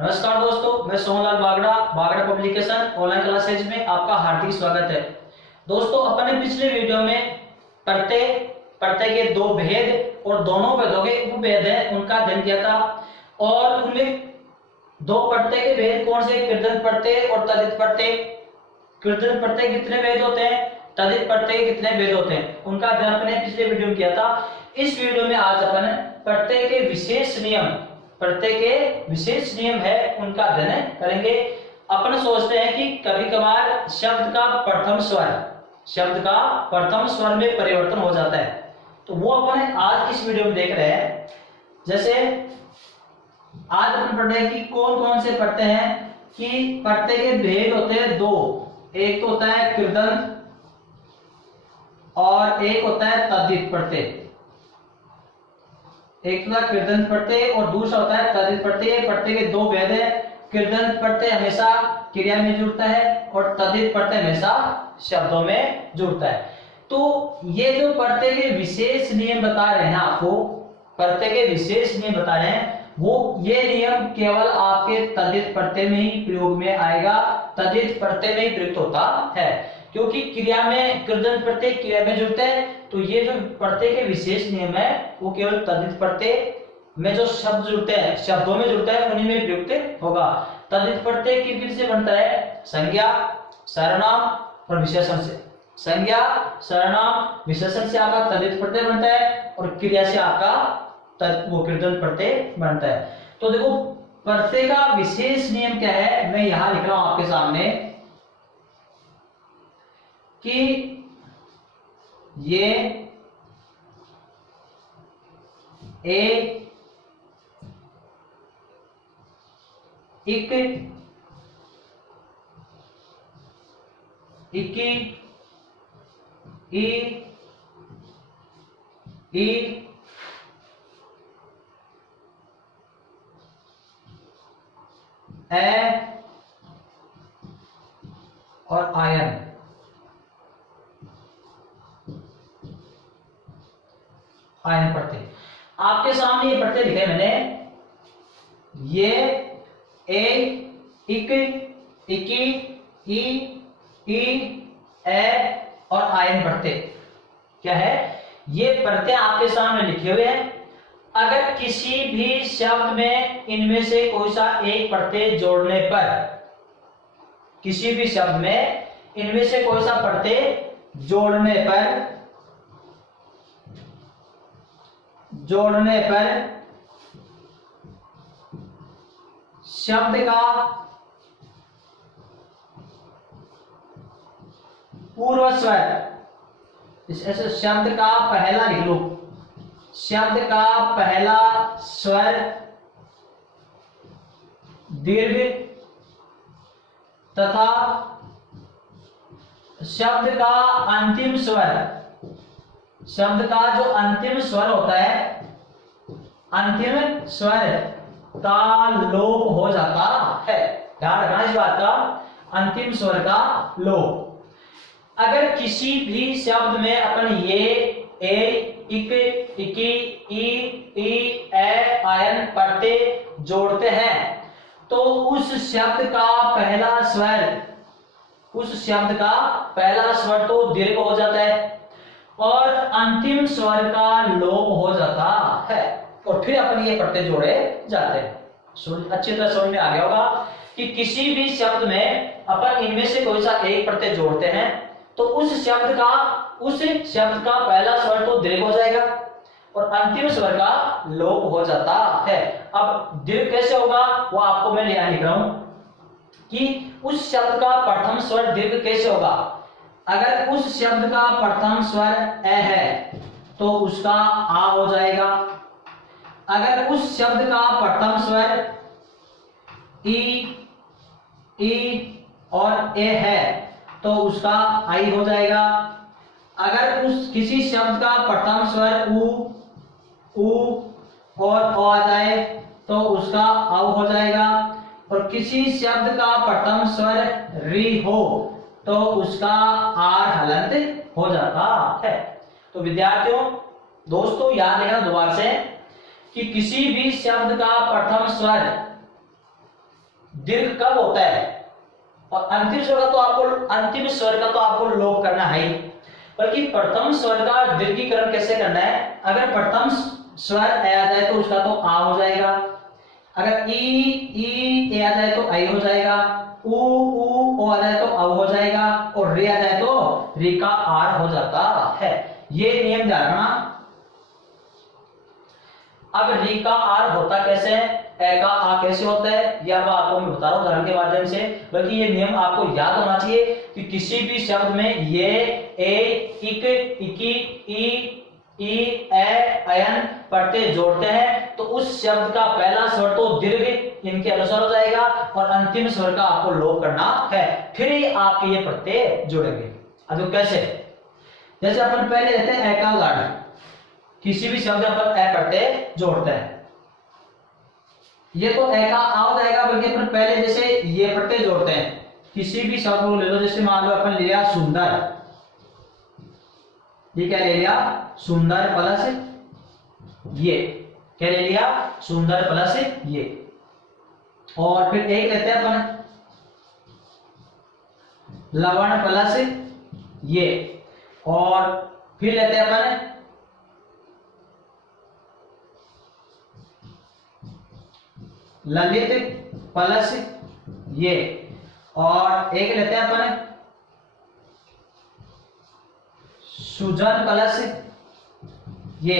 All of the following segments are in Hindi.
नमस्कार दोस्तों, मैं Sohanlal Bagda Bagda publication online classes में आपका हार्दिक स्वागत है। दोस्तों, अपन ने पिछले वीडियो में प्रत्यय के दो भेद और दोनों भेदों के उपभेद हैं उनका अध्ययन किया था और उनमें दो प्रत्यय के भेद कौन से, कृदंत प्रत्यय और तद्धित प्रत्यय। कृदंत प्रत्यय कितने भेद होते हैं, तद्धित प्रत्यय कितने भेद होते हैं, उनका अध्ययन अपने पिछले वीडियो में किया था। इस वीडियो में आज अपन प्रत्यय के विशेष नियम है उनका अध्ययन करेंगे। अपन सोचते हैं कि कभी कभार शब्द का प्रथम स्वर में परिवर्तन हो जाता है, तो वो अपन आज इस वीडियो में देख रहे हैं। जैसे आज अपन पढ़ रहे हैं कि कौन कौन से प्रत्यय हैं, कि प्रत्यय के भेद होते हैं दो। एक तो होता है कृदंत और एक होता है तद्धित प्रत्यय। एक तो कृदंत प्रत्यय और दूसरा होता है तद्धित प्रत्यय। प्रत्यय के दो भेद है। कृदंत प्रत्यय हमेशा क्रिया में जुड़ता है और तद्धित प्रत्यय हमेशा शब्दों में जुड़ता है। तो ये जो प्रत्यय के विशेष नियम बता रहे हैं आपको, प्रत्यय के विशेष नियम बता रहे हैं, वो ये नियम केवल आपके तद्धित प्रत्यय में ही प्रयोग में आएगा, तद्धित प्रत्यय में ही प्रयुक्त होता है, क्योंकि क्रिया में कृदंत प्रत्यय क्रिया में जुड़ते हैं। तो ये जो प्रत्यय के विशेष नियम है वो केवल तद्धित प्रत्यय में जो शब्द जुड़ते हैं, शब्दों में जुड़ता है, उन्हीं में प्रयुक्त होगा। तद्धित प्रत्यय किन से बनता है, संज्ञा, सर्वनाम और विशेषण से। संज्ञा, सर्वनाम, विशेषण से आपका तद्धित प्रत्यय बनता है और क्रिया से आपका वो कृदंत प्रत्यय बनता है। तो देखो प्रत्यय का विशेष नियम क्या है, मैं यहां लिख रहा हूं आपके सामने कि ये इक, इक्की, ई, ए और आयन। आयन प्रत्यय आपके सामने ये प्रत्यय लिखे मैंने, ये इक, इकी, ई, ए और आयन प्रत्यय क्या है, ये प्रत्यय आपके सामने लिखे हुए हैं। अगर किसी भी शब्द में इनमें से कोई सा एक प्रत्यय जोड़ने पर, किसी भी शब्द में इनमें से कोई सा प्रत्यय जोड़ने पर शब्द का पूर्व स्वर, ऐसे शब्द का पहला लिख लो, शब्द का पहला स्वर दीर्घ तथा शब्द का अंतिम स्वर, शब्द का जो अंतिम स्वर होता है, अंतिम स्वर का लोप हो जाता है। ध्यान रखना इस बात का, अंतिम स्वर का लोप। अगर किसी भी शब्द में अपन ये ए, इक, इकी, ई, ए, आयन प्रत्यय जोड़ते हैं तो उस शब्द का पहला स्वर तो दीर्घ हो जाता है और अंतिम स्वर का लोप हो जाता है और फिर अपन ये प्रत्यय जोड़े जाते हैं। अच्छी तरह समझ में आ गया होगा कि किसी भी शब्द में अपन इनमें से कोई सा एक प्रत्यय जोड़ते हैं तो उस शब्द का पहला स्वर तो दीर्घ हो जाएगा और अंतिम स्वर का लोप हो जाता है। अब दीर्घ कैसे होगा वो आपको मैं यहां लिख रहा हूं कि उस शब्द का प्रथम स्वर दीर्घ कैसे होगा। अगर उस शब्द का प्रथम स्वर ए है तो उसका आ हो जाएगा। अगर उस शब्द का प्रथम स्वर ई और ए है तो उसका आई हो जाएगा। अगर उस किसी शब्द का प्रथम स्वर उ और ओ आ जाए तो उसका औ हो जाएगा और किसी शब्द का प्रथम स्वर री हो तो उसका आर हलंत हो जाता है। तो विद्यार्थियों, दोस्तों याद रखना दोबारा से कि किसी भी शब्द का प्रथम स्वर दीर्घ कब होता है, और अंतिम स्वर का तो आपको लोप करना है ही, बल्कि प्रथम स्वर का दीर्घीकरण कैसे करना है। अगर प्रथम स्वर ए आ जाए तो उसका तो आ हो जाएगा, अगर ई ए आ जाए तो आई हो जाएगा, ऊ ओ आ जाए तो औ हो जाएगा, और रे आ जाए तो री का आर हो जाता है। ये नियम ध्यान रखना। अब री का आर होता कैसे है, ए का आ कैसे होता है, यह आपको मैं बता रहा हूं उदाहरण के माध्यम से, बल्कि ये नियम आपको याद होना चाहिए कि किसी भी शब्द में ये ए इक इकी ई ए अयन प्रत्यय जोड़ते हैं तो उस शब्द का पहला स्वर तो दीर्घ इनके अनुसार हो जाएगा और अंतिम स्वर का आपको लोप करना है, फिर ही आपके ये प्रत्यय जुड़ेंगे। अब कैसे, जैसे अपन पहले लेते हैं ए का उदाहरण, किसी भी शब्द पर ए प्रत्यय जोड़ते हैं, ये तो ए का आ हो जाएगा, बल्कि अपन पहले जैसे ये प्रत्यय जोड़ते हैं, किसी भी शब्द को ले लो, जैसे मान लो अपन ले लिया सुंदर, ये क्या ले लिया सुंदर प्लस ये, क्या ले लिया सुंदर प्लस ये, और फिर एक लेते हैं अपन लवण प्लस ये, और फिर लेते हैं अपन ललित प्लस ये, और एक लेते हैं अपन सुजन प्लस ये,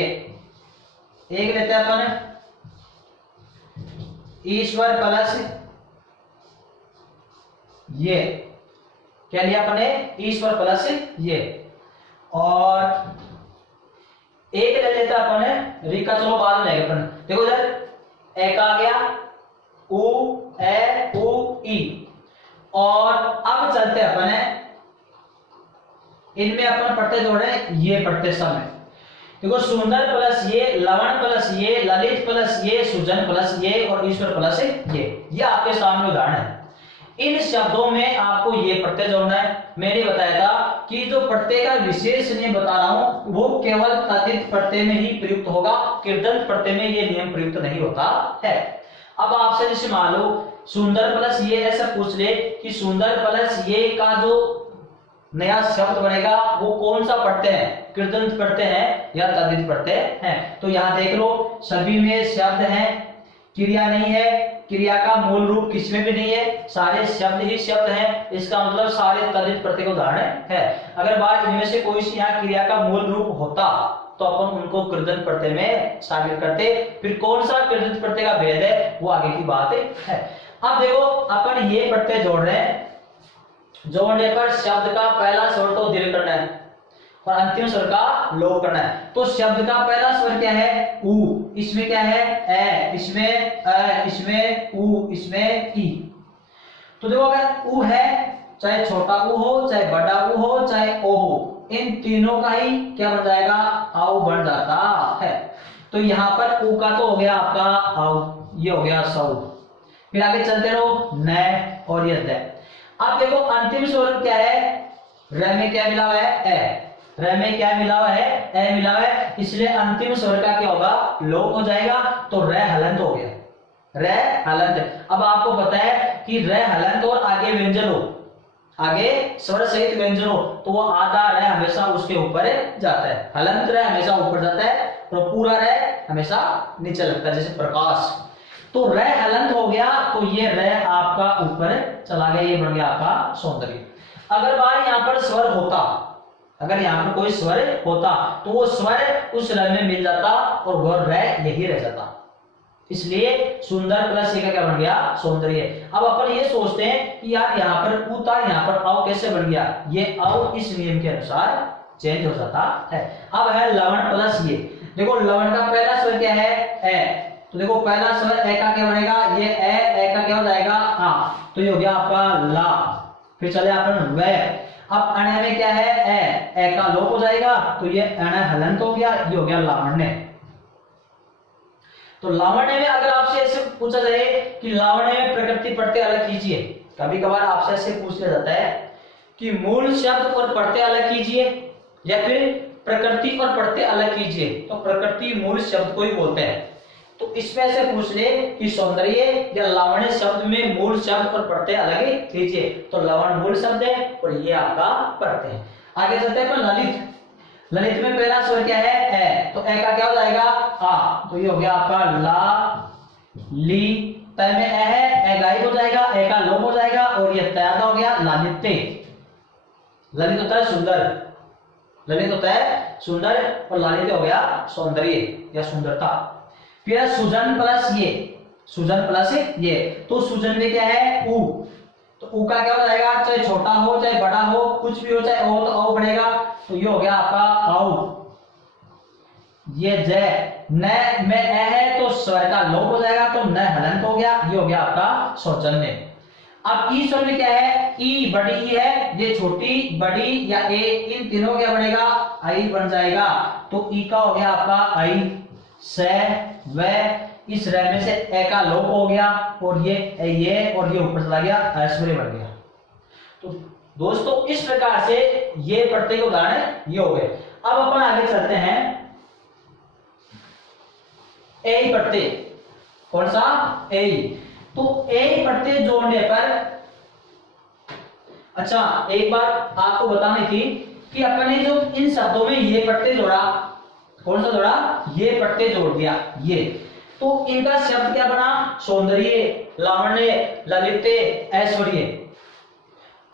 एक लेते हैं अपन ईश्वर प्लस ये, क्या लिया अपने ईश्वर प्लस ये, और एक ले लेते हैं अपन री का, चलो बाद में लेंगे अपन। देखो इधर ए का आ गया उ ए उ ई, और अब चलते अपन इनमें अपन प्रत्यय जोड़े, ये प्रत्यय सब है। देखो सुंदर प्लस ये, लवण प्लस ये, ललित प्लस ये, सुजन प्लस ये, और ईश्वर प्लस ये आपके सामने उदाहरण है। इन शब्दों में आपको ये प्रत्यय जोड़ना है। मैंने बताया था कि जो प्रत्यय का विशेष नियम बता रहा हूं वो केवल तद्धित प्रत्यय में ही प्रयुक्त होगा, कृदंत प्रत्यय में ये नियम प्रयुक्त नहीं होता है। अब आपसे जैसे मान लो सुंदर प्लस ये ऐसा पूछ ले कि सुंदर प्लस ये का जो नया शब्द बनेगा वो कौन सा प्रत्यय है, कृदंत प्रत्यय है या तद्धित प्रत्यय है। तो यहां देख लो सभी में शब्द है, क्रिया नहीं है, क्रिया का मूल रूप किसमें भी नहीं है, सारे शब्द ही शब्द हैं, इसका मतलब सारे तद्धित प्रत्यय का उदाहरण है। अगर बात इनमें से कोई सी यहाँ क्रिया का मूल रूप होता तो अपन उनको कृदंत प्रत्यय में शामिल करते, फिर कौन सा कृदंत प्रत्यय का भेद है वो आगे की बात है। अब देखो अपन ये प्रत्यय जोड़ रहे हैं, जोड़ने पर शब्द का पहला स्वर तो दीर्घ करना है और अंतिम स्वर का लोप करना है। तो शब्द का पहला स्वर क्या है उ, इसमें क्या है ए, इसमें अ, इसमें उ, इसमें ई। तो देखो अगर उ है चाहे छोटा उ हो, चाहे बड़ा उ हो, चाहे ओ हो, इन तीनों का ही क्या बन जाएगा आउ बन जाता है। तो यहाँ पर उ का तो हो गया आपका आउ, ये हो गया सौ। फिर आगे चलते रहो न और ये द। अब देखो अंतिम स्वर क्या है, र में क्या मिला हुआ है ए, र में क्या मिला हुआ है ए मिला हुआ है, इसलिए अंतिम स्वर का क्या होगा लोप हो जाएगा, तो र हलंत हो गया, र हलंत। अब आपको पता है कि र हलंत और आगे व्यंजन हो, आगे स्वर सहित व्यंजन हो तो वो आधा र हमेशा उसके ऊपर जाता है, हलंत र हमेशा ऊपर जाता है और पूरा र हमेशा नीचे लगता है, जैसे प्रकाश। तो र हलंत हो गया तो ये र आपका ऊपर चला गया, ये बन गया आपका सौंदर्य। अगर बार यहाँ पर स्वर होता, अगर यहाँ पर कोई स्वर होता तो वो स्वर उस र में मिल जाता और वो र यही रह जाता, इसलिए सुंदर प्लस ये का क्या बन गया सौंदर्य। अब अपन ये सोचते हैं कि यार यहाँ पर उ था, यहाँ पर औ कैसे बन गया, ये औ इस नियम के अनुसार चेंज हो जाता है। अब है लवण प्लस ये, देखो लवण का पहला स्वर क्या है ए, तो देखो पहला स्वर ए का क्या बनेगा, ये ए का क्या हो जाएगा आ, तो ये हो गया आपका ला। फिर चले अपन वे, अब अण में क्या है ए का लोप हो जाएगा तो ये अण हलंत हो गया, ये हो गया लावण्य। तो लावण्य में अगर आपसे ऐसे पूछा जाए कि लावण्य में प्रकृति प्रत्यय अलग कीजिए, कभी कभार आपसे ऐसे पूछ लिया जाता है कि मूल शब्द और प्रत्यय अलग कीजिए या फिर प्रकृति और प्रत्यय अलग कीजिए, तो प्रकृति मूल शब्द को ही बोलते हैं। तो इसमें से पूछ ले कि सौंदर्य या लावण्य शब्द में मूल शब्द और प्रत्यय अलग लीजिए। तो लवण मूल शब्द है और ये आपका प्रत्यय है। आगे चलते हैं ललित। ललित में पहला स्वर क्या है? ए। तो ए का क्या हो जाएगा? आ। तो ये हो गया आपका ला ली। तय में ए है, ए गायब हो जाएगा, ए का लोप हो जाएगा और ये तय हो गया लालित्य। ललित होता है सुंदर, ललित होता है सुंदर और लालित्य हो गया सौंदर्य या सुंदरता। फिर सुजन प्लस ये, सुजन प्लस ये, तो सुजन में क्या है? ऊ। तो ऊ का क्या हो जाएगा? चाहे छोटा हो चाहे बड़ा हो, कुछ भी हो, चाहे ओ तो औ बनेगा। तो ये हो गया आपका औ। ये जय न में ए है तो स्वर का लोप हो जाएगा, तो न हलंत हो गया। ये हो गया आपका सौजन्य। अब ई स्वर में क्या है? ई बड़ी ई है, ये छोटी बड़ी या ए, इन तीनों क्या बनेगा? आई बन जाएगा। तो ई का हो गया आपका आई से व। इस र में से ए का लोप हो गया और ये और ये ऊपर चला गया, ऐश्वर्य बन गया। तो दोस्तों इस प्रकार से ये प्रत्यय के उदाहरण ये हो गए। अब अपन आगे चलते हैं ए प्रत्यय। कौन सा? ए। तो ए प्रत्यय जोड़ने पर, अच्छा एक बात आपको बतानी थी कि अपन ने जो इन शब्दों में ये प्रत्यय जोड़ा, कौन सा जोड़ा? ये प्रत्यय जोड़ दिया ये, तो इनका शब्द क्या बना? सौंदर्य, लावण्य, ललित्य, ऐश्वर्य।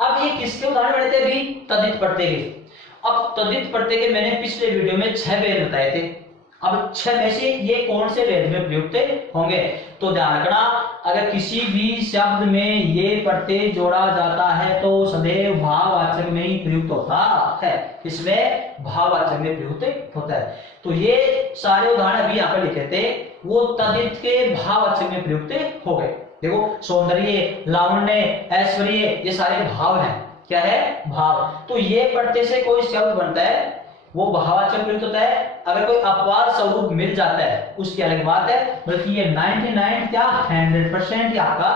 अब ये किसके उदाहरण बने थे? अभी तद्धित प्रत्यय के। अब तद्धित प्रत्यय के मैंने पिछले वीडियो में 6 भेद बताए थे। अब 6 में से ये कौन से भेद में प्रयुक्त होंगे? तो ध्यान रखना, अगर किसी भी शब्द में ये प्रत्यय जोड़ा जाता है तो सदैव भाववाचक में ही प्रयुक्त होता है। इसमें भाववाचक में प्रयुक्त होता है। तो ये सारे उदाहरण अभी यहाँ पर लिखे थे, वो तद्धित के भाववाचक में प्रयुक्त हो गए। देखो सौंदर्य, लावण्य, ऐश्वर्य, ये सारे भाव हैं। क्या है? भाव। तो ये प्रत्यय से कोई शब्द बनता है वो भाववाचक प्रयुक्त होता है। अगर कोई अपवाद स्वरूप मिल जाता है उसकी अलग बात है, बल्कि ये 99 क्या 100% आपका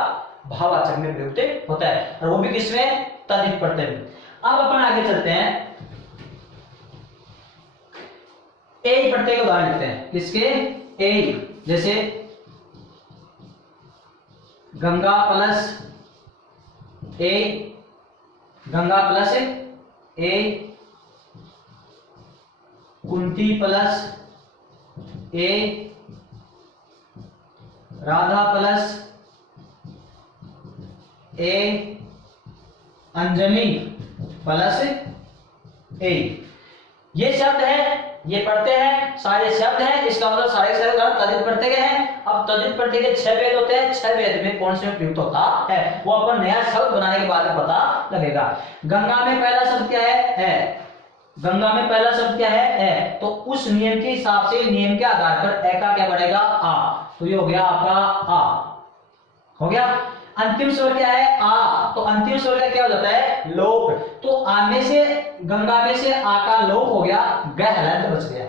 भाववाचक में प्रयुक्त होता है, और वो भी किसमें? तद्धित प्रत्यय में। अब अपन आगे चलते हैं, ए प्रत्यय के उदाहरण लेते हैं। किसके? ए। जैसे गंगा प्लस ए, गंगा प्लस ए, कुंती प्लस ए, राधा प्लस ए, अंजलि प्लस ए। ये शब्द है, ये प्रत्यय है, सारे शब्द हैं। इसका मतलब सारे तद्धित प्रत्यय के हैं। अब तद्धित प्रत्यय के 6 भेद होते हैं। 6 भेद में कौन से में प्रयुक्त होता है वो अपन नया शब्द बनाने के बाद पता लगेगा। गंगा में पहला शब्द क्या है? गंगा में पहला शब्द क्या है? तो उस नियम के हिसाब से, नियम के आधार पर ए का क्या बनेगा? आ। तो ये हो गया आपका आ, हो गया। अंतिम स्वर क्या है? आ। तो अंतिम स्वर का क्या हो जाता है? लोप। तो आ में से, गंगा में से आ का लोप हो गया, ग हलंत बच गया।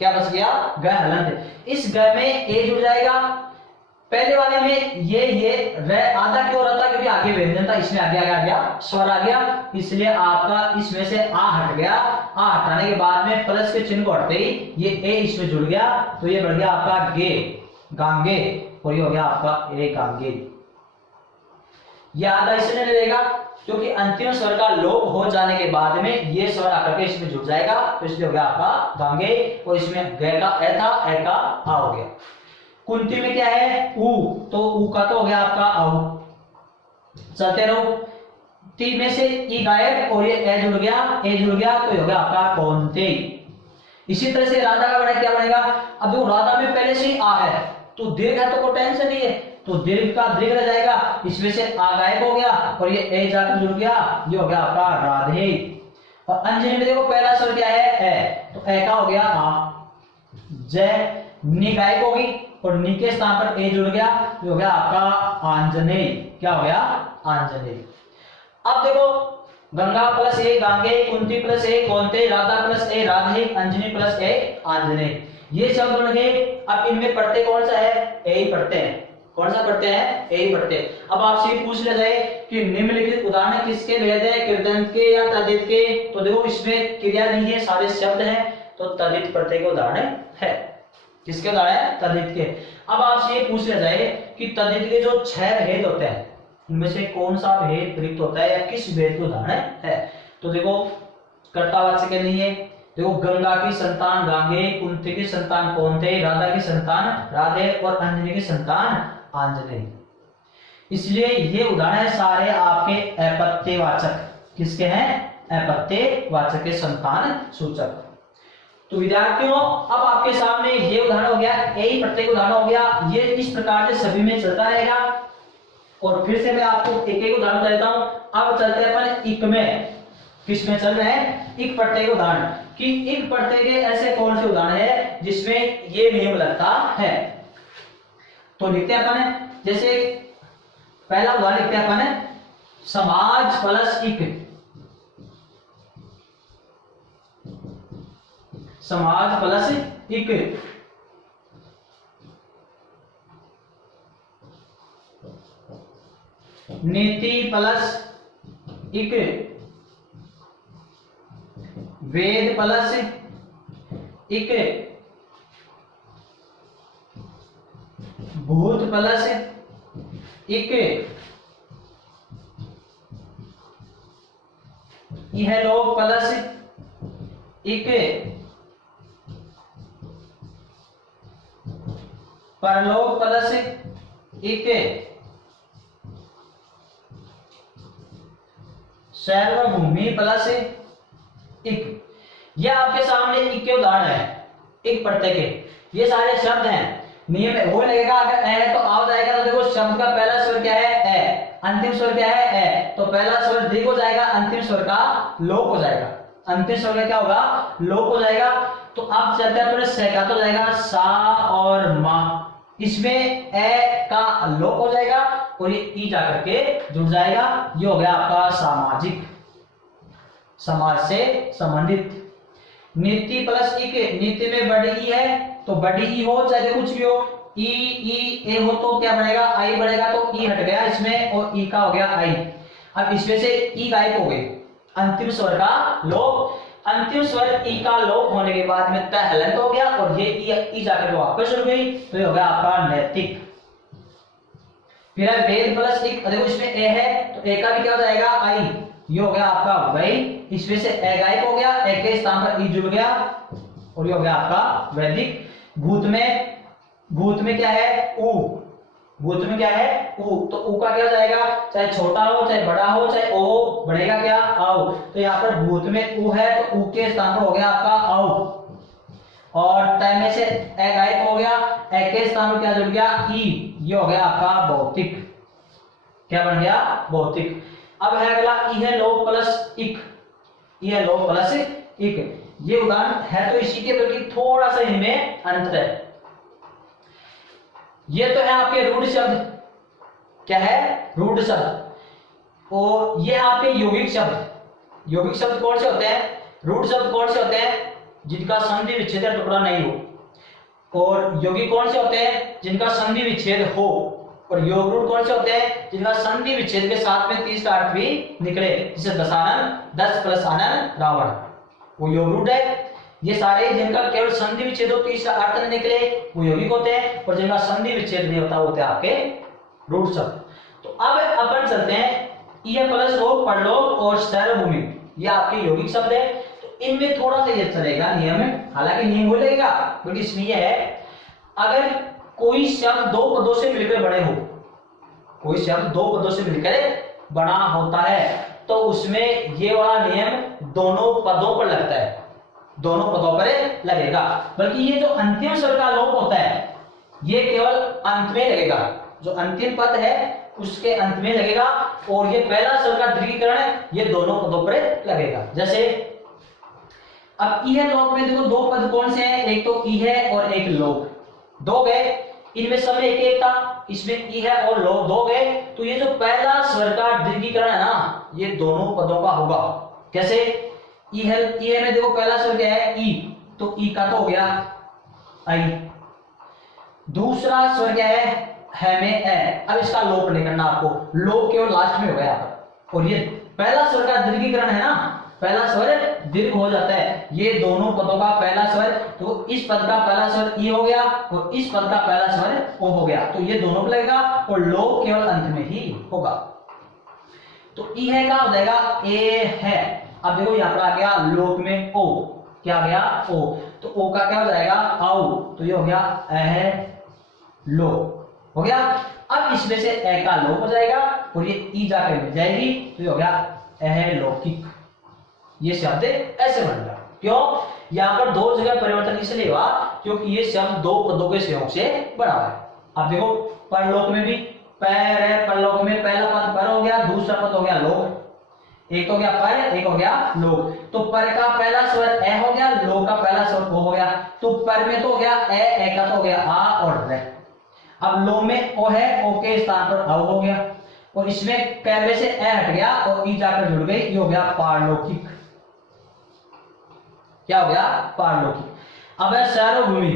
क्या बच गया? ग हलंत। इस ग में ए जुड़ जाएगा। पहले वाले में ये र आधा क्यों रहता? क्योंकि आगे व्यंजन था, इसमें आगे आ गया स्वर आ गया, इसलिए आपका इसमें से आ हट गया। आ हटाने के बाद में प्लस के चिन्ह को हटते ही ये ए इसमें जुड़ गया, तो ये बढ़ गया आपका गे, गांगे, और ये हो गया आपका ए गांगे। ये आधा इसमें रहेगा क्योंकि अंतिम स्वर का लोप हो जाने के बाद में ये स्वर आकर के इसमें जुड़ जाएगा, तो इसलिए हो गया आपका गांगे, और इसमें ग का ए था, ए का आ हो गया। कुंती में क्या है? ऊ। तो ऊ का तो हो गया आपका आऊ। चलते रहो। ती में से ई गायब और ये ए जुड़ गया, ए जुड़ गया, तो हो गया आपका कौनते। इसी तरह से राधा का बड़ा क्या बनेगा? अब देखो राधा में पहले से ही आ है, तो दीर्घ है तो कोई टेंशन नहीं है, तो दीर्घ का दीर्घ रह जाएगा, इसमें से आ गायब हो गया और ये ए जाकर जुड़ गया, ये हो गया आपका राधे। और अंजलि में देखो पहला स्वर क्या है? ए। तो ए का हो गया आ। जय, नी गायब होगी और नी के स्थान पर ए जुड़ गया, ये हो गया आपका आंजनेय। क्या हो गया? आंजनेय। अब देखो गंगा प्लस ए गांगे, कुंती प्लस ए कौनते, राधा प्लस ए राधे, अंजनी प्लस ए आंजनेय। ये शब्द बन गए। अब इनमें प्रत्यय कौन सा है? ए ही प्रत्यय है। कौन सा प्रत्यय है? ए ही प्रत्यय। अब आपसे पूछ लिया जाए कि निम्नलिखित उदाहरण किसके भेद है, कृदंत के या तद्धित के? तो देखो इसमें क्रिया नहीं है, सारे शब्द हैं, तो तद्धित प्रत्यय के उदाहरण है। किसके उदाहरण है? तद्धित के। अब आपसे ये पूछ लिया जाए कि तद्धित के जो 6 भेद होते हैं उनमें से कौन सा भेद प्रयुक्त होता है या किस भेद के उदाहरण है? तो देखो कर्तावाचक के लिए देखो, गंगा की संतान गांगे, कुंती की संतान कौंते, राधा की संतान राधे और अंजनी की संतान आंजनेय। इसलिए ये उदाहरण सारे आपके अपत्यवाचक किसके हैं? अपत्यवाचक के संतान सूचक। तो विद्यार्थियों अब आपके सामने ये उदाहरण हो गया, यही प्रत्येक उदाहरण हो गया, ये इस प्रकार से सभी में चलता रहेगा। और फिर से मैं आपको एक एक उदाहरण देता हूं। अब चलते हैं अपन इक में, किस में चल रहे हैं? इक प्रत्यय के उदाहरण, कि इक प्रत्यय के ऐसे कौन से उदाहरण है जिसमें ये नियम लगता है। तो लिखते हैं अपन, जैसे पहला उदाहरण लिखते हैं अपन, समाज प्लस इक। समाज प्लस इक, नीति प्लस इक, वेद प्लस इक, भूत प्लस इक, इहलोक प्लस इक, परलोक प्लस इक, सर्वभूमि प्लस इक। ये आपके सामने इक के उदाहरण है, इक प्रत्यय के। ये सारे शब्द हैं, नियम वो लगेगा, अगर ए है तो आ जाएगा। तो देखो शब्द का पहला स्वर क्या है? ए। अंतिम स्वर क्या है? ए। तो पहला स्वर दीर्घ हो जाएगा, अंतिम स्वर का लोप हो जाएगा। अंतिम स्वर का क्या होगा? लोप हो जाएगा। तो अब चलते हैं पूरे सहका तो जाएगा सा और मा, इसमें ए का लोप हो जाएगा और ये ई जाकर के जुड़ जाएगा। ये हो गया आपका सामाजिक, समाज से संबंधित। नीति प्लस ई के, नीति में बड़ी ई है तो बड़ी ई हो चाहे कुछ भी हो, ई ई ए हो तो क्या बनेगा? आई बढ़ेगा। तो ई हट गया इसमें और ई का हो गया आई। अब इसमें से ई गायब हो गई, अंतिम स्वर का लोप। अंतिम स्वर ई का लोप होने के बाद में त हलंत हो गया और ये ई जाकर वापस जुड़ गई। तो ये हो गया आपका नैतिक। फिर है वेद प्लस इक, देखो इसमें ए है तो ए का भी क्या हो जाएगा? आई। ये हो गया आपका वै, इसमें से ए गायब हो गया, ए के स्थान पर ई जुड़ गया और ये हो गया आपका वैदिक। भूत में क्या है? ऊ। भूत में क्या है? ऊ। तो ऊ का क्या हो जाएगा? चाहे छोटा हो चाहे बड़ा हो चाहे ओ हो, बढ़ेगा क्या? आओ। तो यहाँ पर भूत में ऊ है तो ऊ के स्थान पर हो गया आपका आओ। और तय में से ए गायब हो गया, ए के स्थान पर क्या जुड़ गया? ई। ये हो गया आपका भौतिक। क्या बन गया? भौतिक। अब है अगला इह लोक प्लस इक, इह लोक प्लस इक। ये उदाहरण है तो इसी के, बल्कि थोड़ा सा इनमें अंतर है। ये तो है आपके रूढ़ शब्द, क्या है? रूढ़ शब्द। और ये आपके यौगिक शब्द। यौगिक शब्द कौन से होते हैं? रूढ़ शब्द कौन से होते हैं? जिनका संधि विच्छेद टुकड़ा नहीं हो। और यौगिक कौन से होते हैं? जिनका संधि विच्छेद हो। और योग रूढ़ कौन से होते हैं? जिनका संधि विच्छेद के साथ में तीसरा अर्थ भी निकले, जैसे दशानन, 10 प्लस आनन रावण, वो योग रूढ़ है। ये सारे जिनका केवल संधि विच्छेद हो, तीसरा अर्थ न निकले, वो यौगिक होते हैं। और जिनका संधि विच्छेद नहीं होता, होते हैं आपके रूढ़ शब्द। तो अब अपन चलते हैं यह प्लस लोक, परलोक और सर्वभूमि, ये आपके यौगिक शब्द है। तो इनमें थोड़ा सा ये चलेगा नियम, हालांकि नियम हो लगेगा, क्योंकि इसमें यह है अगर कोई शब्द दो पदों से मिलकर बने हो, कोई शब्द दो पदों से मिलकर बना होता है तो उसमें ये वाला नियम दोनों पदों पर लगता है, दोनों पदों पर लगेगा। बल्कि ये जो अंतिम स्वर का लोप होता है ये केवल अंत में लगेगा, जो अंतिम पद है उसके अंत में लगेगा। और ये पहला स्वर का दीर्घीकरण ये दोनों पदों पर लगेगा। जैसे अब इह लोक में देखो दो पद कौन से हैं? एक तो ई है और एक लोक, दो गए। इनमें सब एक एक था, इसमें ई है और लोक दो गए। तो ये जो पहला स्वर का दीर्घीकरण है ना, ये दोनों पदों का होगा। कैसे? ई है में देखो पहला स्वर क्या है? ई, तो ई का तो हो गया आई। दूसरा स्वर क्या है में ए। अब इसका लोप नहीं करना आपको, लोप केवल लास्ट में हो गया। और ये पहला स्वर का दीर्घीकरण है ना, पहला स्वर दीर्घ हो जाता है, ये दोनों पदों का पहला स्वर, तो इस पद का पहला स्वर ई हो गया और इस पद का पहला स्वर ओ हो गया, तो ये दोनों को लगेगा और लोक केवल अंत में ही होगा। तो ई है का हो जाएगा ए है। अब देखो यहाँ पर आ गया लोक में ओ, क्या आ गया ओ, तो ओ का क्या हो जाएगा आओ, तो ये हो गया अह लो हो गया। अब इसमें से ए का लोप हो जाएगा और ये ई जाकर मिल जाएगी, तो ये हो गया अहलौकिक। ये शब्द ऐसे बनेगा। क्यों? यहाँ पर दो जगह परिवर्तन इसलिए हुआ क्योंकि ये शब्द दो पदों के सहयोग से बना हुआ है। अब देखो परलोक में भी पैर है, परलोक में पहला पद पर हो गया, दूसरा पद हो गया लोक, एक हो गया पर, एक हो गया लोक। तो पर का पहला स्वर ए हो गया, लोक का पहला स्वर ओ हो गया। तो पर में तो हो गया ए का तो हो गया आ और रे। अब लो में ओ है, ओ के स्थान पर औ हो गया और इसमें पहले से ए हट गया और ई जाकर जुड़ गई, ये हो गया पारलौकिक। क्या हो गया पारलौकिक। अब है सर्वभूमि,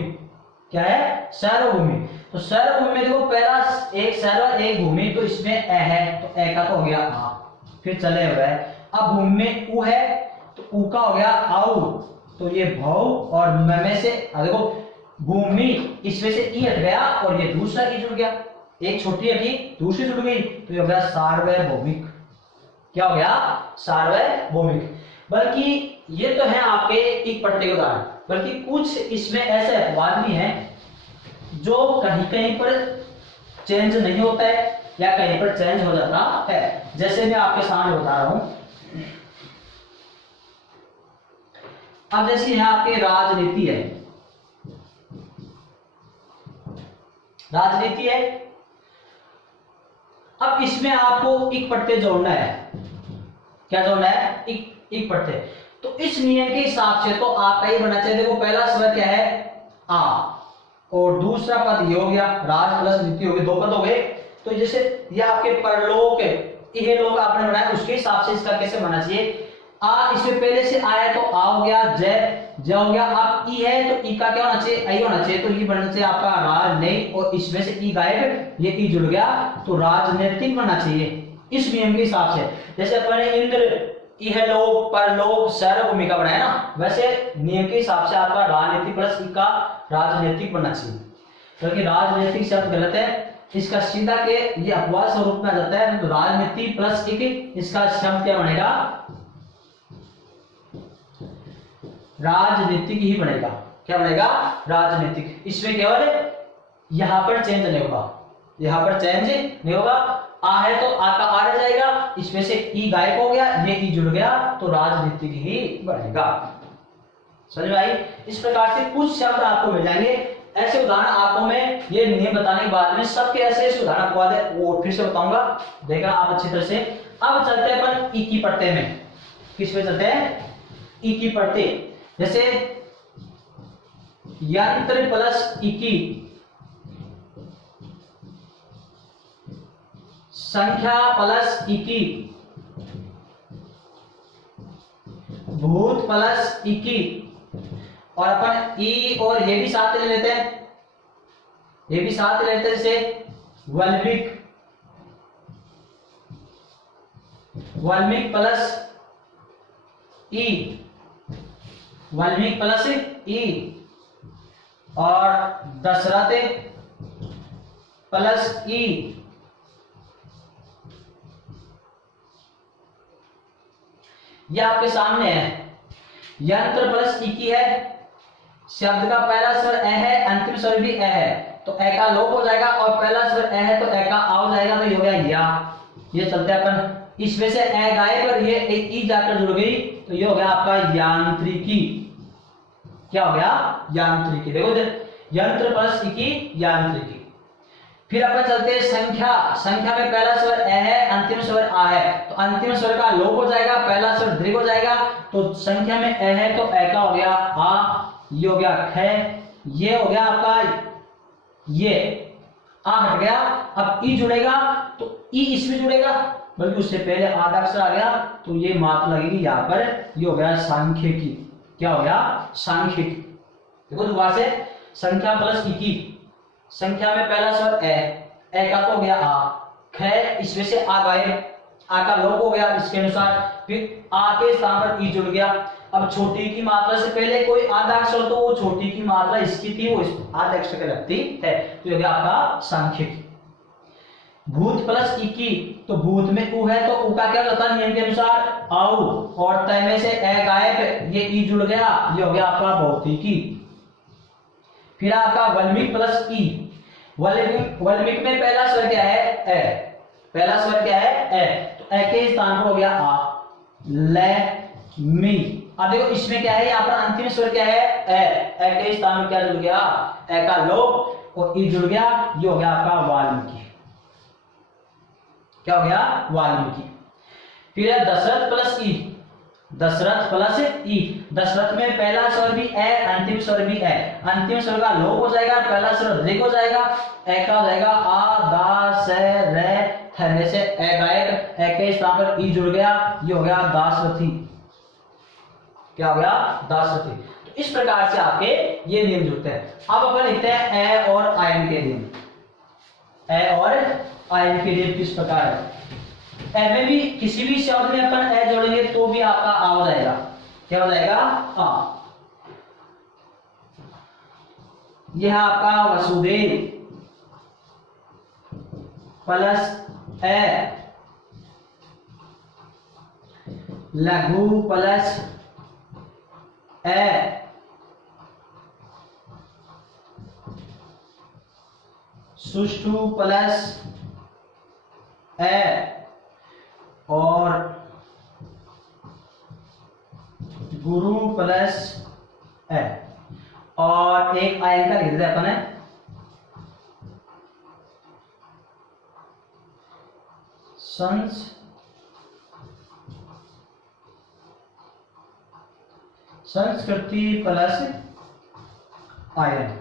क्या है सर्वभूमि। तो सर्वभूमि में देखो पहला एक सर्व एक भूमि, तो इसमें ए है, तो ए का तो हो गया आ, फिर चले हुए। अब भूमि में उ है, तो उ का हो गया आउ, तो ये भव और म में से देखो भूमि इसमें से ई हट गया और ये दूसरा ई जुड़ गया, एक छोटी हटी दूसरी जुड़ गई, तो ये हो गया सार्वभौमिक। क्या हो गया सार्वभौमिक। बल्कि ये तो है आपके एक पट्टे के उदाहरण, बल्कि कुछ इसमें ऐसे अपवाद भी हैं जो कहीं कहीं पर चेंज नहीं होता है या कहीं पर चेंज हो जाता है। जैसे मैं आपके सामने बता रहा हूं, अब जैसे यहां आपकी राजनीति है, राजनीति है। अब इसमें आपको एक पट्टे जोड़ना है, क्या जोड़ना है एक पट्टे। तो इस नियम के हिसाब से तो आपका ये बनना चाहिए, देखो पहला स्वर क्या है आ और दूसरा पद ये हो गया, राज प्लस नीति हो गए, दो पद हो गए। तो जैसे ये आपके परलोक है, यह लोक आपने बनाया, उसके हिसाब से इसका कैसे बनना चाहिए। आ इसमें पहले से आया तो आ हो गया, जय हो गया। अब ई है तो ई का क्या होना चाहिए आई होना चाहिए, तो ये बनना चाहिए आपका राज नहीं, और इसमें से ई गायब, ये ई जुड़ गया, तो राजनीतिक बनना चाहिए इस नियम के हिसाब से। जैसे अपने इंद्र इहलोक परलोक सर्वभूमि का बनाया ना, वैसे नियम के हिसाब से आपका राजनीति प्लस ई का राजनीतिक बनना चाहिए, क्योंकि राजनीतिक शब्द गलत है, इसका सीधा के ये अपवाद स्वरूप में आ जाता है। तो राजनीति प्लस एक, इसका शब्द क्या बनेगा राजनीतिक ही बनेगा। क्या बनेगा राजनीतिक। इसमें केवल यहां पर चेंज नहीं होगा, यहां पर चेंज नहीं होगा। आ है तो आ का आ रह जाएगा, इसमें से ई गायब हो गया, ये ई जुड़ गया, तो राजनीतिक ही बनेगा। समझ में आई। इस प्रकार से कुछ शब्द आपको मिल जाएंगे, ऐसे उदाहरण आपको मैं ये नियम बताने के बाद में सबके ऐसे उदाहरण आपको बाद है वो फिर से बताऊंगा, देखना आप अच्छी तरह से। अब चलते हैं अपन ई की पट्टे में, किस पे चलते हैं ई की पट्टे। जैसे यंत्र प्लस इकी, संख्या प्लस इकी, भूत प्लस इकी, और अपन ई और ये भी साथ ले लेते हैं, ये भी साथ ले लेते हैं। जैसे वल्मिक प्लस ई, वल्मिक प्लस ई, और दशरथ प्लस ई, ये आपके सामने है। यंत्र प्लस ई की है, शब्द का पहला स्वर ए है, अंतिम स्वर भी ए है, तो ए का लोप हो जाएगा, और पहला स्वर ए है तो ए का आ हो जाएगा, तो ये हो गया या। ये चलते हैं अपन, इसमें से ए गायब और ये एक ई जाकर जुड़ गई, तो ये हो गया आपका यांत्रिकी। क्या हो गया यांत्रिकी। देखो यंत्र प्लस ई की यांत्रिकी। फिर अपन चलते हैं संख्या। संख्या में पहला स्वर ए है, अंतिम स्वर आ है, तो अंतिम स्वर का लोप हो जाएगा, पहला स्वर दीर्घ हो जाएगा, तो संख्या में ए है तो ए का हो गया आ, ये हो गया ख, ये हो गया आपका ये आ हट गया। अब ई जुड़ेगा तो ई इसमें जुड़ेगा, बल्कि उससे पहले आधा अक्षर आ गया, तो ये मात्रा लगेगी यहाँ पर, ये हो गया सांख्यिकी। क्या हो गया सांख्यिकी। देखो दोबारा से, संख्या प्लस ई की, संख्या में पहला स्वर ए का तो हो गया आ, ख इसमें से आ गायब, आ का लोप हो गया, इसके अनुसार फिर आ के स्थान पर ई जुड़ गया। अब छोटी की मात्रा से पहले कोई आधा अक्षर, तो वो छोटी की मात्रा इसकी थी, वो आधा अक्षर के लगती है, तो ये हो गया आपका सांख्यिकी। भूत प्लस इकी, तो भूत में उ है तो उ का क्या होता है नियम के अनुसार आउ, और तय में से ए गायब, ये ई जुड़ गया, ये हो गया आपका भौतिकी। फिर आपका वल्मीक प्लस ई, वल्मीक में पहला स्वर क्या है ए, पहला स्वर क्या है ए, तो ए के स्थान पर हो गया आ, ले मी। अब देखो इसमें क्या है, यहाँ पर अंतिम स्वर क्या है ए के स्थान पर क्या जुड़ गया ए का लोप और ई जुड़ गया, ये हो गया आपका वाल्मीकि। क्या हो गया वाल्मीकि। फिर है दशरथ प्लस ई, दशरथ प्लस ई, दशरथ में पहला स्वर भी ए, अंतिम स्वर भी ए, अंतिम स्वर का लोप हो जाएगा, पहला स्वर दीर्घ हो जाएगा, ए का हो जाएगा आ दा से रे थ में से ए गायब, ए के स्थान पर ई जुड़ गया, ये हो गया दाशरथी। क्या हो गया दाशरथी। तो इस प्रकार से आपके ये नियम जुड़ते हैं। अब अपन लिखते हैं ए और आयन के नियम। ए और आयन के नियम किस प्रकार है। ए में भी किसी भी शब्द में अपन ए जोड़ेंगे तो भी आपका आ हो जाएगा। क्या हो जाएगा आ। यह आपका वसुदेव प्लस ए, लघु प्लस ए, सुष्ठु प्लस ए, और गुरु प्लस ए, और एक आयन का लिख देते अपन है संस्कृति प्लस आयन।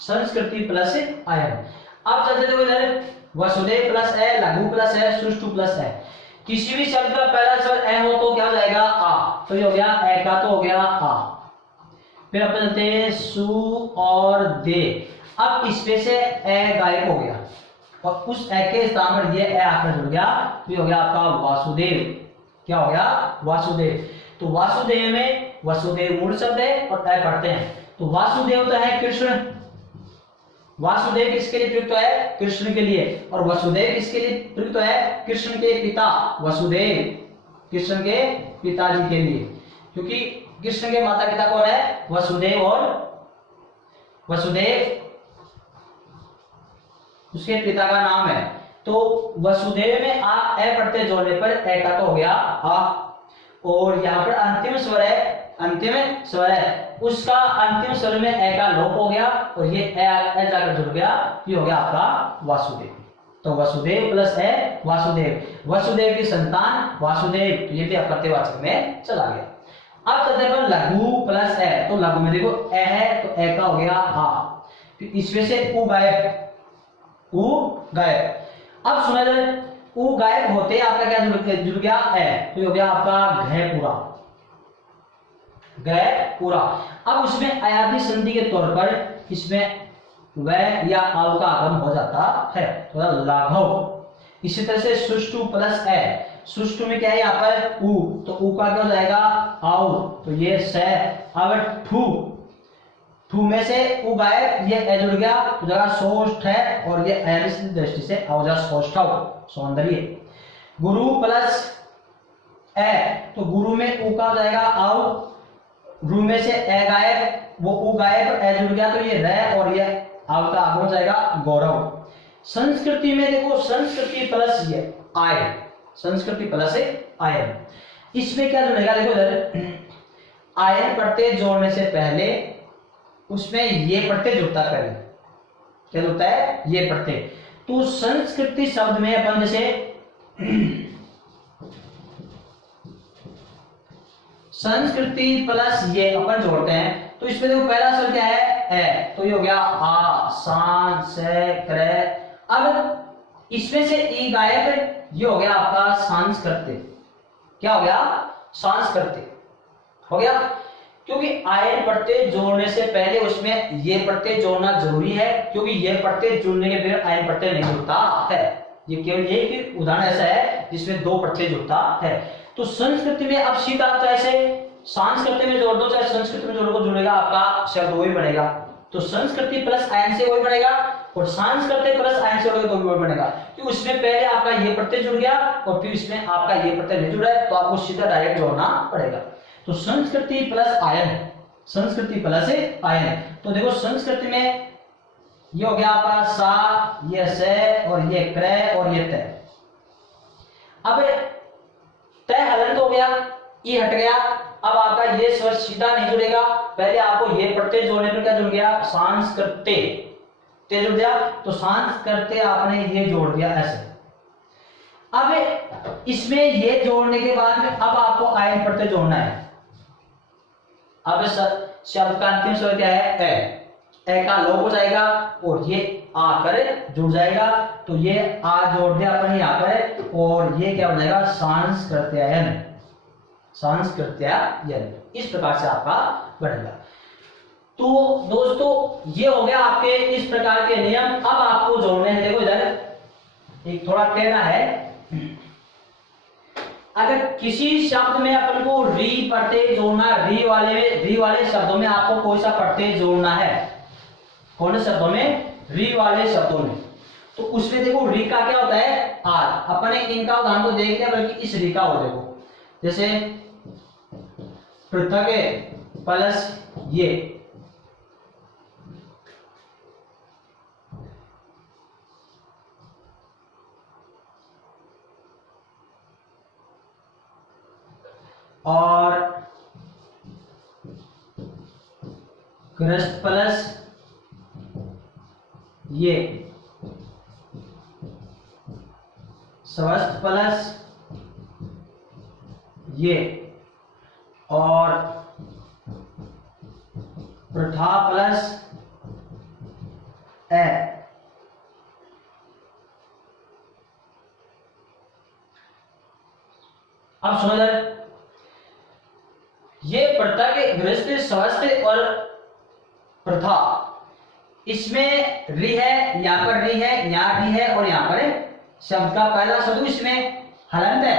संस्कृति प्लस आयन। अब चलते देखो इधर वसुदेव प्लस ए, लघु प्लस ए, सुष्ठु प्लस ए। किसी भी शब्द का पहला स्वर ए हो तो क्या हो जाएगा आ, तो ये हो गया ए का तो हो गया आ। फिर अपन चलते हैं सु और दे। अब इसमें से ए गायब हो गया और उस ए के स्थान पर ये ए आकर जुड़ गया, तो ये हो गया आपका वासुदेव। क्या हो गया वासुदेव। तो वासुदेव में वसुदेव मूल शब्द है और ए पढ़ते हैं, तो वासुदेव तो है कृष्ण। वासुदेव किसके लिए प्रयुक्त है कृष्ण के लिए, और वसुदेव किसके लिए प्रयुक्त है कृष्ण के पिता वसुदेव, कृष्ण के पिताजी के लिए, क्योंकि कृष्ण के माता पिता कौन है वसुदेव, और वसुदेव उसके पिता का नाम है। तो वसुदेव में आ ए पढ़ते जोड़ने पर ए का तो हो गया आ, और यहाँ पर अंतिम स्वर है, अंतिम स्वर है, उसका अंतिम स्वर में ए का लोप हो गया और ये ए जाकर जुड़ गया, ये हो गया आपका वासुदेव। तो वसुदेव प्लस ए वासुदेव, वसुदेव की संतान वासुदेव, तो ये भी अप्रत्ययवाचक में चला गया। अब चलते हैं लघु प्लस ए, तो लघु में देखो ए है तो ए का हो गया आ, फिर इसमें से उ गायब, उ गायब। अब सुना जाए उ गायब होते आपका क्या जुड़ गया ए, तो ये हो गया आपका घ पूरा, घ पूरा। अब उसमें अयाधी संधि के तौर पर इसमें वह या आव का आगम हो जाता है, तो लाघव। इसी तरह से सुष्टु प्लस ए, सुष्टु में क्या है यहाँ पर उ, तो उ का क्या हो जाएगा आउ, तो ये स। अब ठू, ठू में से उ गायब, ये ए जुड़ गया तो जगह सोष्ठ है, और ये अयादी दृष्टि से अवजा सौष्ठव सौंदर्य। गुरु प्लस ए, तो गुरु में उ का हो जाएगा आउ, रू में से ए गायब, वो उ गायब ए जुड़ गया तो ये र, और ये आव का आगम हो जाएगा गौरव। संस्कृति में देखो संस्कृति प्लस ये आय, संस्कृति प्लस आयन, इसमें क्या जुड़ेगा देखो इधर आयन पढ़ते जोड़ने से पहले उसमें ये पढ़ते जुड़ता है, पहले क्या जुड़ता है ये पढ़ते। तो संस्कृति शब्द में अपन जैसे संस्कृति प्लस ये अपन जोड़ते हैं, तो इसमें देखो पहला शब्द क्या है ए, तो ये हो गया आ, सान से क्र। अब इसमें से ई गायब, ये हो गया आपका सांस्कृतिक। क्या हो गया सांस्कृतिक हो गया। क्योंकि आयन प्रत्यय जोड़ने से पहले उसमें ये प्रत्यय जोड़ना जरूरी है, क्योंकि ये प्रत्यय जुड़ने के बिना आयन प्रत्यय नहीं जुड़ता है। ये केवल एक उदाहरण ऐसा है जिसमें दो प्रत्यय जुड़ता है। तो संस्कृति में अब सीधा आप चाहे संस्कृति में जोड़ दो चाहे संस्कृति में जोड़ दो, जुड़ेगा आपका शब्द वही बनेगा। तो संस्कृति प्लस आयन से वही बनेगा और सांस्कृतिक प्लस आयन से तो वही बनेगा, क्योंकि उसमें पहले आपका ये प्रत्यय जुड़ गया और फिर इसमें आपका ये प्रत्यय नहीं जुड़ा है, तो आपको सीधा डायरेक्ट जोड़ना पड़ेगा। तो संस्कृति प्लस आयन, संस्कृति प्लस आयन। तो देखो संस्कृति में ये हो गया आपका सा, ये से और ये क्रय और ये तय। अब तय हलंत हो गया, ई हट गया। अब आपका ये स्वर सीधा नहीं जुड़ेगा, पहले आपको ये प्रत्यय जोड़ने पर क्या जुड़ गया, सांस्कृत्य ते जुड़ गया। तो सांस्कृत्य आपने ये जोड़ दिया ऐसे। अब इसमें ये जोड़ने के बाद में अब आपको आयन प्रत्यय जोड़ना है। अब शब्द का अंतिम स्वर क्या है, ए का लोप हो जाएगा और ये आकर जुड़ जाएगा। तो ये आ जोड़ दिया अपन यहाँ पर और ये क्या हो जाएगा, सांस्कृत्यायन, सांस्कृत्यायन। इस प्रकार से आपका बनेगा। तो दोस्तों ये हो गया आपके इस प्रकार के नियम। अब आपको जोड़ने हैं, देखो इधर एक थोड़ा कहना है, अगर किसी शब्द में अपन को री प्रत्यय जोड़ना, री वाले शब्दों में आपको कोई सा प्रत्यय जोड़ना है, कौन से शब्दों में, री वाले शब्दों में, तो उसमें देखो री का क्या होता है, आर। अपने इनका उदाहरण तो देख लिया, बल्कि इस री का हो देखो, जैसे पृथक प्लस ये, और ग्रस्त प्लस ये, स्वस्थ प्लस ये, और प्रथा प्लस ए। अब सुनो इधर, ये प्रथा के गृहस्थ, स्वस्थ और प्रथा, इसमें री है, यहाँ पर री है, यहाँ री है और यहाँ पर शब्द का पहला शब्द इसमें हलंत है,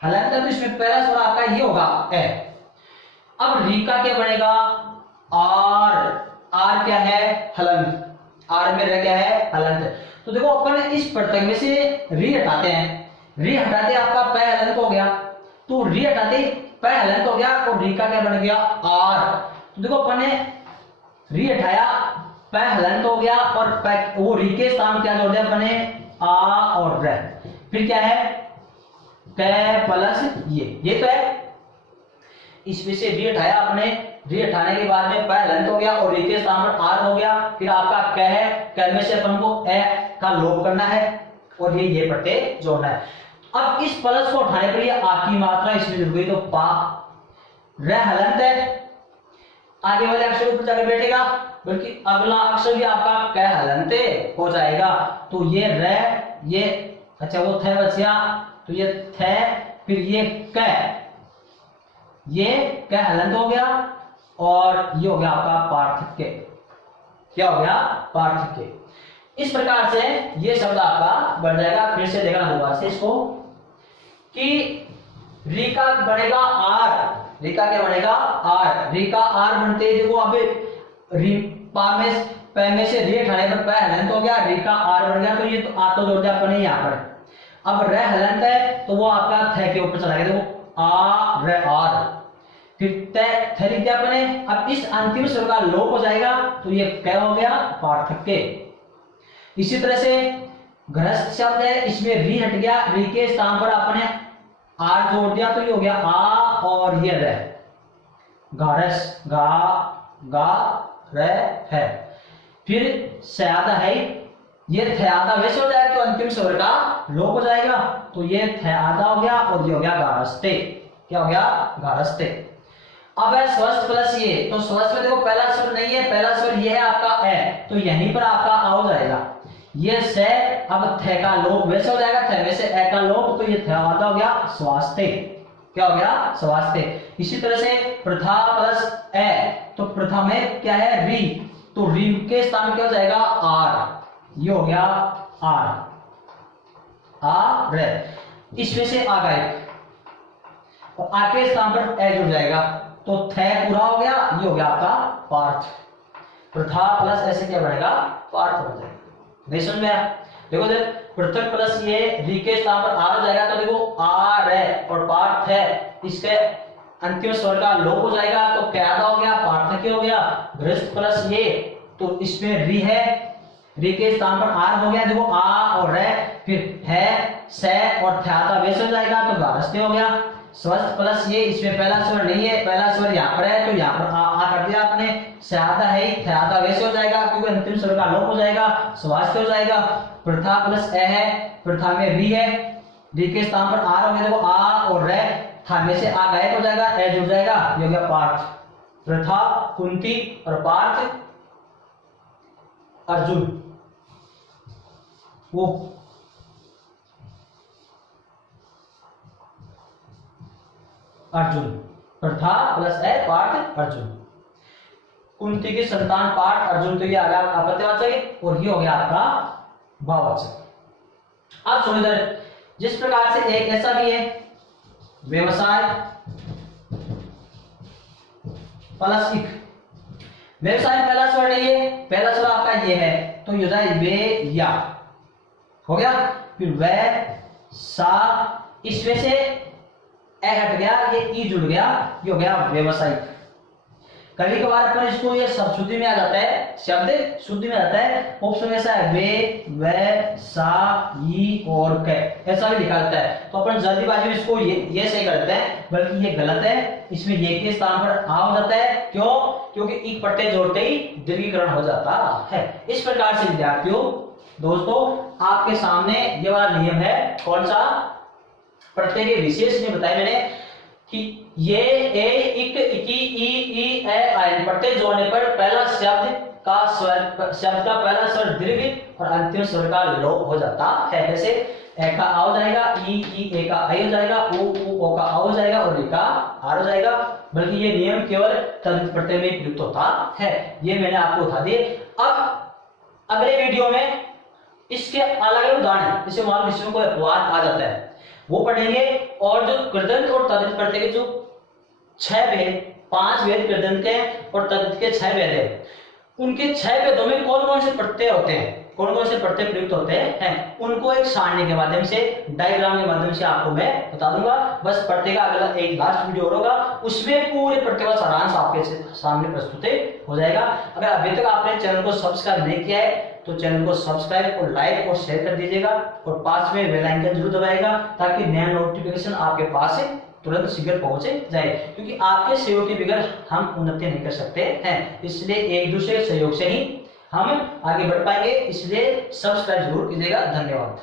हलंत है, तो इसमें पहला स्वर आपका ये होगा ए। अब री का क्या बनेगा, आर। आर क्या है, हलंत, आर में रह क्या है, हलंत। तो देखो अपन इस प्रत्यय में से री हटाते हैं, री हटाते आपका पै हलंत हो गया, तो री हटाते पै हलंत हो गया और री का क्या बन गया, आर। तो देखो अपन ने री हटाया, पै हलंत हो गया और वो री के स्थान क्या जोड़ दिया अपन ने, आ और र। फिर क्या है, कै प्लस ये तो है, इसमें से री हटाया आपने, री हटाने के बाद में पै हलंत हो गया और री के स्थान पर आर हो गया। फिर आपका कै है, कै में से अपन को ए का लोप करना है और ये प्रत्यय जोड़ना है। अब इस प्लस को उठाने पर ये आ की मात्रा इसमें जुड़ गई, तो पा, र हलंत है, आगे वाले अक्षर ऊपर जाकर बैठेगा, बल्कि अगला अक्षर भी आपका कै हलंत हो जाएगा। तो ये र, ये अच्छा वो थे बचिया, तो ये थे, फिर ये कै, ये कै हलंत हो गया और ये हो गया आपका पार्थक्य। क्या हो गया, पार्थक्य। इस प्रकार से ये शब्द आपका बन जाएगा। फिर से देखना दोबारा से इसको कि री का बनेगा आर, री का क्या बनेगा, आर। री का आर बनते देखो, अब री पा में पै में से री हटाने पर पै हलंत हो गया, री का आर बन गया, तो ये तो आ तो जोड़ दिया अपने यहाँ पर। अब र हलंत है तो वो आपका थ के ऊपर चला गया, देखो आ र आर, फिर तय थ लिख दिया अपने। अब इस अंतिम स्वर का लोप हो जाएगा, तो ये क्या हो गया, पार्थक्य। इसी तरह से गृहस्थ शब्द है, इसमें री हट गया, री के स्थान पर आपने आर जोड़ दिया, तो ये हो गया आ और ये र, गारस, गा गा र है। फिर स्यादा है, ये थयादा वैसे हो जाएगा, तो अंतिम स्वर का लोप हो जाएगा, तो ये थयादा हो गया और ये हो गया गारस्ते। क्या हो गया, गारस्ते। अब है स्वस्थ प्लस ये, तो स्वस्थ में देखो पहला स्वर नहीं है, पहला स्वर ये है आपका ए, तो यहीं पर आपका आ हो जाएगा। ये से, अब थे का लोप वैसे हो जाएगा, थे में से ए का लोप, तो ये थयादा हो गया स्वास्थ्य। क्या हो गया, स्वास्थ्य। इसी तरह से प्रथा प्लस ए, तो प्रथा में क्या है, री, तो री के स्थान में क्या हो जाएगा, आर, ये हो गया आर, आ रे, इसमें से आ गए और आ के स्थान पर ए जुड़ जाएगा, तो थे पूरा हो गया, ये हो गया आपका पार्थ। प्रथा प्लस ऐसे क्या बनेगा, पार्थ हो जाएगा। नहीं समझ में आया? देखो जब पृथक प्लस ये री के स्थान पर आर हो जाएगा, तो देखो आर है और पार्थ है, इसके अंतिम स्वर का लोप हो जाएगा, तो क्या हो गया, पार्थक्य हो गया। गृहस्थ प्लस ये, तो इसमें री है, री के स्थान पर आर हो गया, देखो आ और रे, फिर है से और थ्याता वैसे हो जाएगा, तो गारस्थ्य हो गया। स्वस्थ प्लस ये, इसमें पहला स्वर नहीं है, पहला स्वर यहाँ पर है, तो यहाँ पर आ कर दिया आपने, स्यादा है ही, थ्याता वैसे हो जाएगा क्योंकि अंतिम स्वर का लोप हो जाएगा, स्वास्थ्य हो जाएगा। प्रथा प्लस ए है, प्रथा में री है, री के स्थान पर आर हो गया, देखो आ और रे, था में से आ गायब हो जाएगा, ए जुड़ जाएगा, ये हो गया पार्थ। प्रथा कुंती और पार्थ अर्जुन, वो अर्जुन, प्रथा प्लस ए, पार्थ अर्जुन। कुंती की संतान पार्थ अर्जुन, तो ये आ गया अपत्यवाचक और ये हो गया आपका भाववाचक। अब सुनो इधर, जिस प्रकार से एक ऐसा भी है व्यवसाय प्लस इक, व्यवसाय पहला स्वर नहीं है, पहला स्वर आपका ये है, तो ये हो जाए वे या, हो गया, फिर वे सा, इसमें से ए हट गया, ये ई जुड़ गया, ये हो गया व्यवसायिक। कभी कभार अपन इसको ये सब शुद्धि में आ जाता है, शब्द शुद्धि में आता है, ऑप्शन ऐसा है वे सा ई और क, ऐसा भी लिखा जाता है, तो अपन जल्दीबाजी में इसको ये सही करते हैं, बल्कि ये गलत है, इसमें ये के स्थान पर आ हो जाता है, क्यों, क्योंकि एक पट्टे जोड़ते ही दीर्घीकरण हो जाता है। इस प्रकार से विद्यार्थियों दोस्तों आपके सामने ये वाला नियम है, कौन सा, प्रत्यय के विशेष ने बताया मैंने कि ये ए इक इकी ई ए आयन प्रत्यय जोड़ने पर पहला शब्द का पहला स्वर दीर्घ और अंतिम स्वर का लोप हो जाता है। जैसे ए का आ हो जाएगा, ई ए का आई हो जाएगा, ओ का आ हो जाएगा और री का आर हो जाएगा, बल्कि ये नियम केवल तद्धित प्रत्यय में प्रयुक्त होता है, ये मैंने आपको बता दिए। अब अगले वीडियो में इसके अलग अलग उदाहरण, जैसे मान लो इसमें कोई अपवाद आ जाता है वो पढ़ेंगे, और जो कृदंत और तद्धित प्रत्यय के जो 6 भेद, 5 भेद कृदंत के और तद्धित के 6 भेद है, उनके 6 भेदों में कौन कौन से प्रत्यय होते हैं, कौन कौन से प्रत्यय प्रयुक्त होते हैं, उनको एक सारणी के माध्यम से, डायग्राम के माध्यम से आपको मैं बता दूंगा। बस प्रत्यय का अगला एक लास्ट वीडियो होगा, उसमें पूरे प्रत्यय का सारांश आपके सामने प्रस्तुत हो जाएगा। अगर अभी तक आपने चैनल को सब्सक्राइब नहीं किया है तो चैनल को सब्सक्राइब और लाइक और शेयर कर दीजिएगा, और पास में बेल आइकन जरूर दबाइएगा ताकि नया नोटिफिकेशन आपके पास से तुरंत शीघ्र पहुंचे जाए, क्योंकि आपके सहयोग के बगैर हम उन्नति नहीं कर सकते हैं, इसलिए एक दूसरे के सहयोग से ही हम आगे बढ़ पाएंगे, इसलिए सब्सक्राइब जरूर कीजिएगा। धन्यवाद।